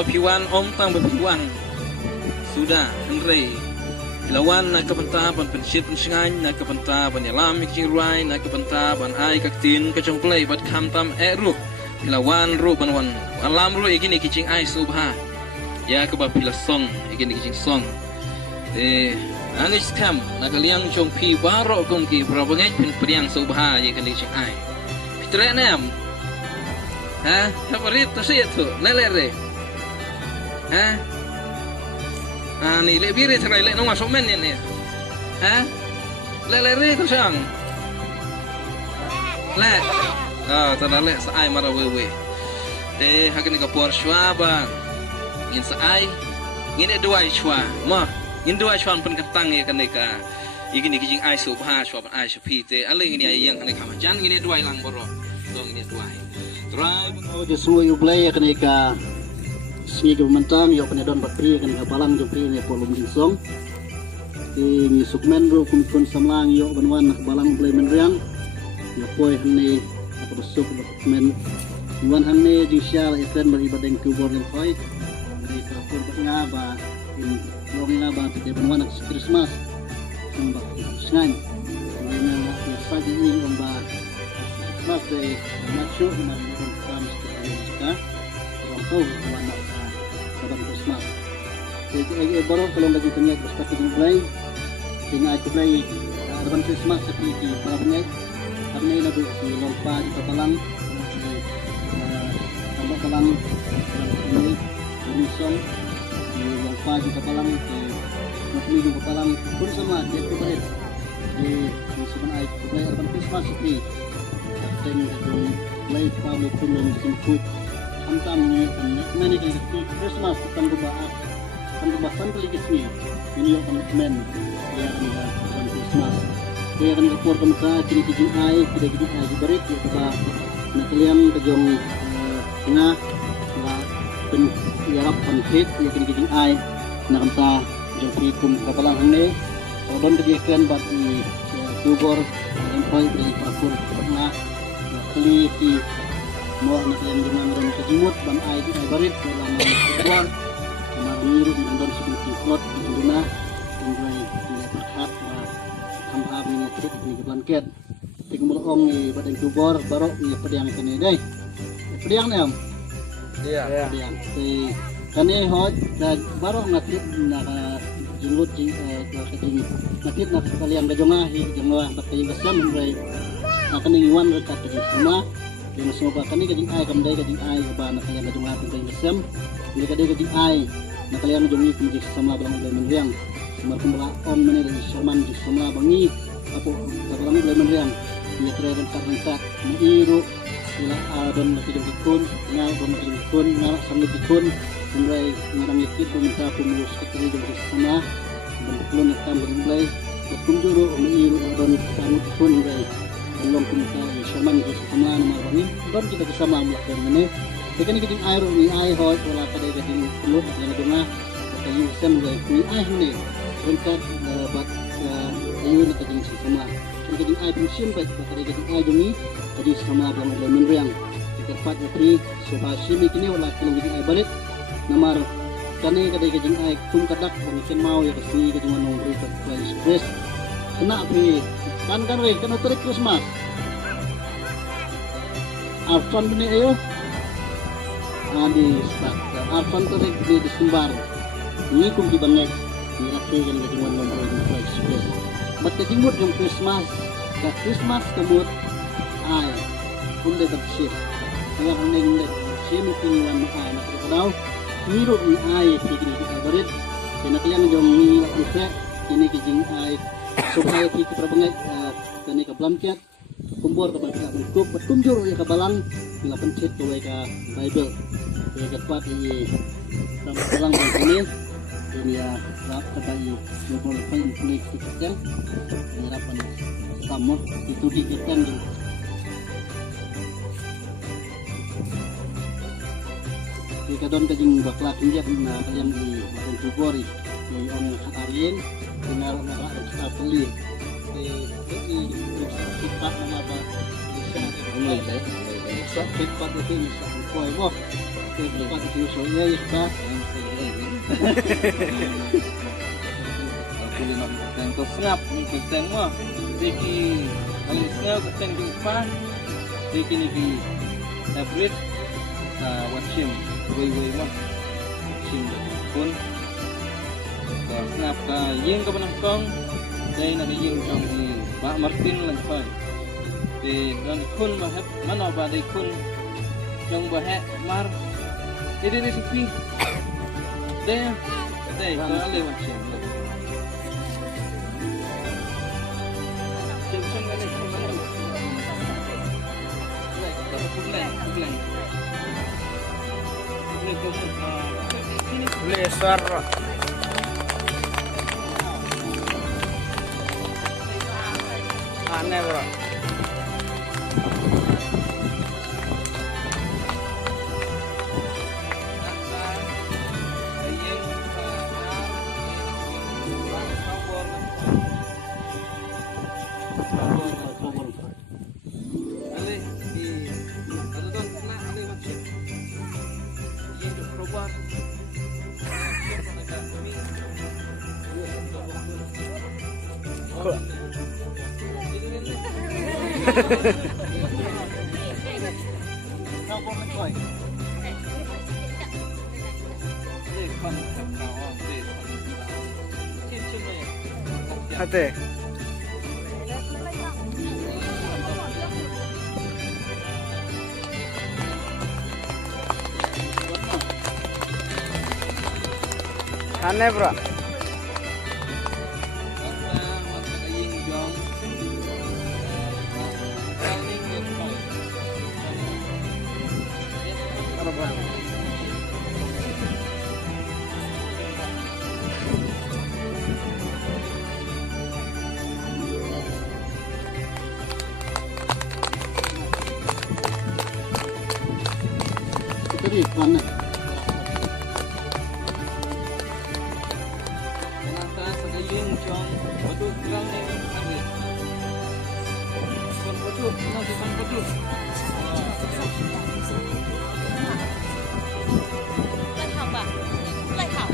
bapiwan om tang bapiwan sudah Henry lawan na kapanta pan pensit pensingan na kapanta pan yalam ikjing ruai na kapanta pan ai kaktin kacong play bat kam tam ru lawan ru pan wan alam ru igini kicing ai subha ya kebab pila song igini kicing song anis kam na kaliang chong pi baro kong ki prabangai pin priang subha ye kali kicing ai pitre nem ha favorit to sih tu lelere ha ni lebih serai le nong masuk men ni ha lelere tu sang le tanah le saai mara wewe hakin ka por shwa ba ngin saai ngin dua shwa ma ngin dua shwa pen ketang ye kan ka igini kijing ai subha shwa ban ai shpi te ale ngini yang kan ka jan ngini dua lang boro dong ngini dua drive oh je suwe ublay kan ka singi ke mentang yo penedon batri kan ka balang jo pri ne polum dingsong ni sukmen ro kun samlang yo banwan nak balang ublay menriang yo poi hne apa besuk men wan hne di syal event bari badeng ku bor len khoi di kapur batnga ba in long nga ba te banwan nak Christmas sambak snan na ya sagi ni ba mas de macho na kon kam kita orang tahu mana dalam Christmas. Jadi baru kalau lagi punya berstatus mulai dengan aku mulai dalam Christmas seperti para punya kami lalu di lompa di Kapalang tambah Kapalang ini berusaha di lompa di Kapalang di di Kapalang bersama dia kemarin di sebenarnya aku mulai dalam Christmas seperti dan mulai pamit pun dan simput antam ni mana di Christmas kan bahkan kali kesini ini yang komitmen ya kan Christmas dia akan kapur kemka kini kijing ai tidak kijing ai berit ya kita nak kalian kejong tengah lah pen yarap konflik ya kini kijing ai nak kita jong kum kapalang hane don kejikan bat di kubor yang koi di kapur pernah kali di mau nak kalian dengan ron kejimut ban ai di barit dalam kubor miru don seperti plot di rumah mulai berkat hamham ni trik ni blanket tik mulong ni badeng kubor baru ni pediang kene dai pediang ni am dia pediang ti kane hot dan baru nakit nak jenggut jing kejing nakit nak kalian gajonga hi jengwa bakai besam mulai akan iwan rekat kejing semua yang semua kani kejing ai kamdai kejing ai ba nak kalian gajonga bakai besam ni kadai kejing ai nak kalian jongi kunci sama belang belang menriang semua on mana dari Sherman di semua bangi apa belang belang menriang dia terang rentak mengiru sila adon lagi jom ikun ngal don lagi ikun ngal sambil ikun mulai ngarang ikut meminta pemulus ketemu jom sama belum nakam mulai berkunjuru mengiru adon kami ikun mulai belum kita Sherman di semua nama bangi don kita bersama melakukan ini. Jadi kita air ni air hot wala pada jadi pelut yang dengar kayu sem mulai ni air ni rentak bat kayu nak jadi sama jadi air musim bat pada jadi air demi jadi sama dalam menriang kita pat putri subhasi ni kini wala kalau jadi air balik namar kani kada jadi air tum kadak mungkin mau ya kesini ke cuma nombor ke express kena pri kan we kan utari Christmas Arfan ni ayo di start Arfan terik di Desember ini kum di bangek ni rapi kan kejuan nomor di express bat kejimut yang Christmas kemut ai pun de bersih kalau heneng de sim piniwan ai nak tahu miru ni ai pikir di barit kena kalian jom ni usah ini kijing ai supaya kita bangek kani ke blanket kumpul ke bangket cukup petunjuk ya ke balang bila pencet ke Bible ya cepat ini sama balang ini ya rap kebayi jempol paling kulit kecil harapan kamu itu dikitkan di kadon kajing bakla kinjak na kalian di makan tubori di orang harian dengan orang kita beli di kita nama apa bisa kita itu bisa koi boh ke tempat itu soalnya ya sudah. Aku lihat keteng tu snap ni keteng mah. Diki kali snap keteng di depan. Diki ni di hybrid. Watchim way mah. Watchim pun. Snap ka yeng ka penangkong. Đây là cái yeng trong thì Pak Martin là phải. Thì dan kun mahap mana ba dai kun trong ba he mar. Jadi resipi. Đây có lewat sini. Jemput mana mana. Bulan. Laser. Aneh bro. Ate. Aneh bro. Jadi mana? Kenapa sekayung jong betul bilang ni kami. Kon betul, nanti kon betul. 来躺吧，来躺。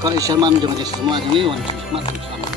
Kalau Sherman juga semua ini wan smart sama.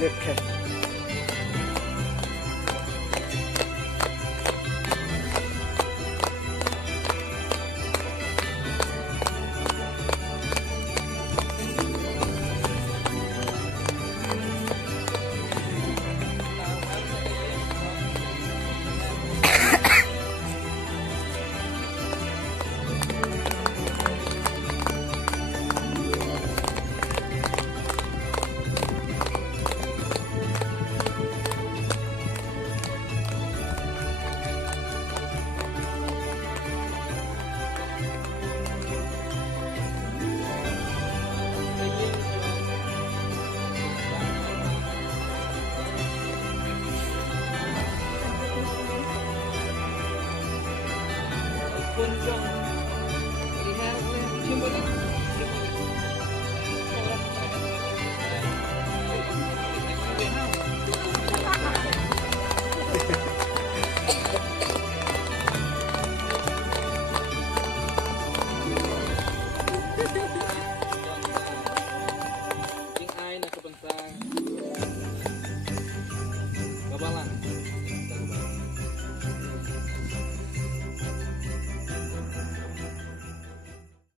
lihat ke